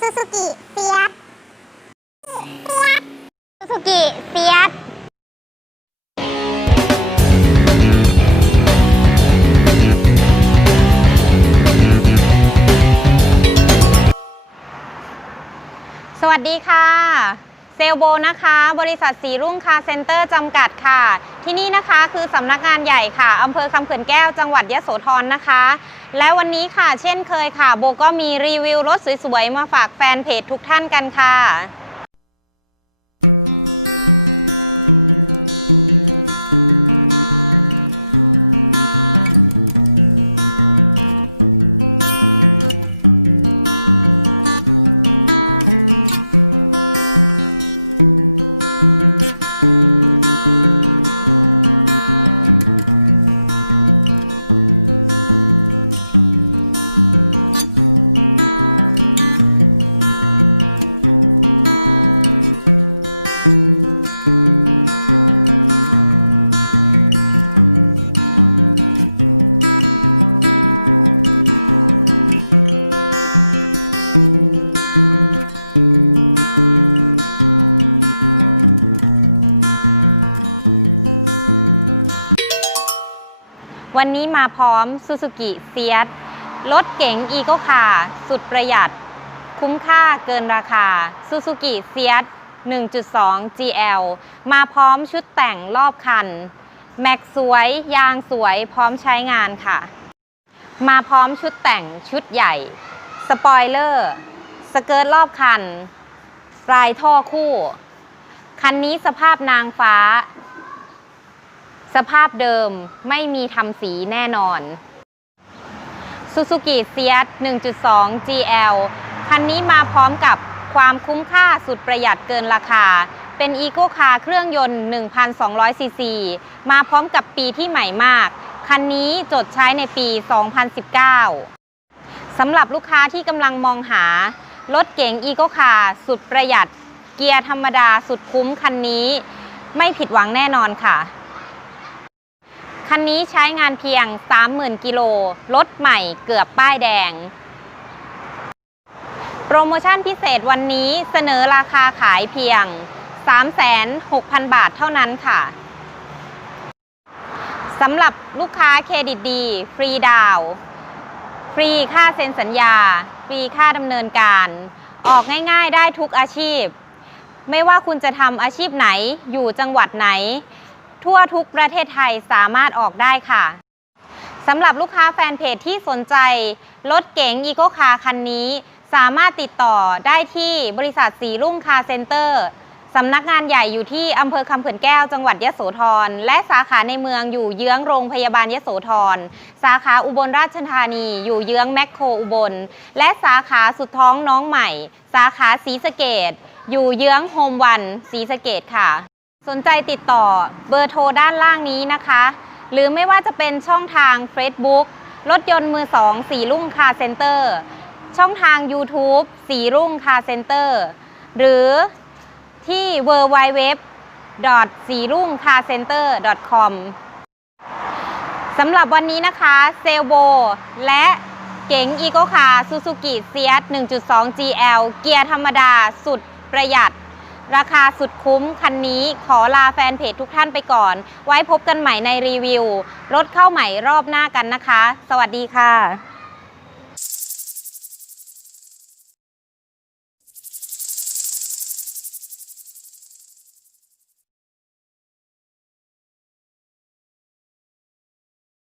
ซูซูกิเฟียสซูซูกิเฟียสสวัสดีค่ะ ซลโบนะคะ บริษัทสีรุ่งคาร์เซ็นเตอร์จำกัดค่ะ ที่นี่นะคะคือสำนักงานใหญ่ค่ะอำเภอคำเขื่อนแก้วจังหวัดยะโสธรนะคะ และวันนี้ค่ะ เช่นเคยค่ะ โบก็มีรีวิวรถสวยๆ มาฝากแฟนเพจทุกท่านกันค่ะ วันนี้มาพร้อม Suzuki f i a t รถเก๋ง e c o Car สุดประหยัด คุ้มค่าเกินราคา Suzuki f i a t 1.2 GL มาพร้อมชุดแต่งรอบคัน แม็กสวย ยางสวยพร้อมใช้งานค่ะ มาพร้อมชุดแต่งชุดใหญ่ สปอยเลอร์ สเกิร์ตรอบคัน ปลายท่อคู่ คันนี้สภาพนางฟ้า สภาพเดิมไม่มีทำสีแน่นอน Suzuki s i a t 1.2 GL คันนี้มาพร้อมกับความคุ้มค่าสุดประหยัดเกินราคา เป็น Eco Car เครื่องยนต์ 1,200 ซีซี มาพร้อมกับปีที่ใหม่มาก คันนี้จดใช้ในปี 2019 สำหรับลูกค้าที่กำลังมองหารถเก๋ง Eco Car สุดประหยัด เกียร์ธรรมดาสุดคุ้มคันนี้ ไม่ผิดหวังแน่นอนค่ะ คันนี้ใช้งานเพียง 30,000 กิโล รถใหม่เกือบป้ายแดง โปรโมชั่นพิเศษวันนี้เสนอราคาขายเพียง 36,000บาทเท่านั้นค่ะสำหรับลูกค้าเครดิตดี ฟรีดาวน์ฟรีค่าเซ็นสัญญา ฟรีค่าดำเนินการ ออกง่ายๆได้ทุกอาชีพ ไม่ว่าคุณจะทำอาชีพไหนอยู่จังหวัดไหน ทั่วทุกประเทศไทยสามารถออกได้ค่ะสำหรับลูกค้าแฟนเพจที่สนใจ รถเก๋งอีโกคาคันนี้ สามารถติดต่อได้ที่บริษัทสีรุ่งคาเซ็นเตอร์สำนักงานใหญ่อยู่ที่อำเภอคำเขื่อนแก้วจังหวัดยะโสธร และสาขาในเมืองอยู่เยื้องโรงพยาบาลยะโสธร สาขาอุบลราชธานี อยู่เยื้องแมคโครอุบล และสาขาสุดท้องน้องใหม่ สาขาศรีสะเกดอยู่เยื้องโฮมวันศรีสะเกดค่ะ สนใจติดต่อเบอร์โทรด้านล่างนี้นะคะ หรือไม่ว่าจะเป็นช่องทาง Facebook รถยนต์มือสองสีรุ่งคาเซ็นเตอร์ช่องทาง YouTube สีรุ่งคาเซ็นเตอร์หรือที่ w w w สีรุ่งคาเซ็นเตอร์ com สำหรับวันนี้นะคะเซลโบและเก๋งอีโกคาซูซูกิเซียส1.2 GL เกียร์ธรรมดาสุดประหยัด ราคาสุดคุ้มคันนี้ขอลาแฟนเพจทุกท่านไปก่อน ไว้พบกันใหม่ในรีวิว รถเข้าใหม่รอบหน้ากันนะคะ สวัสดีค่ะ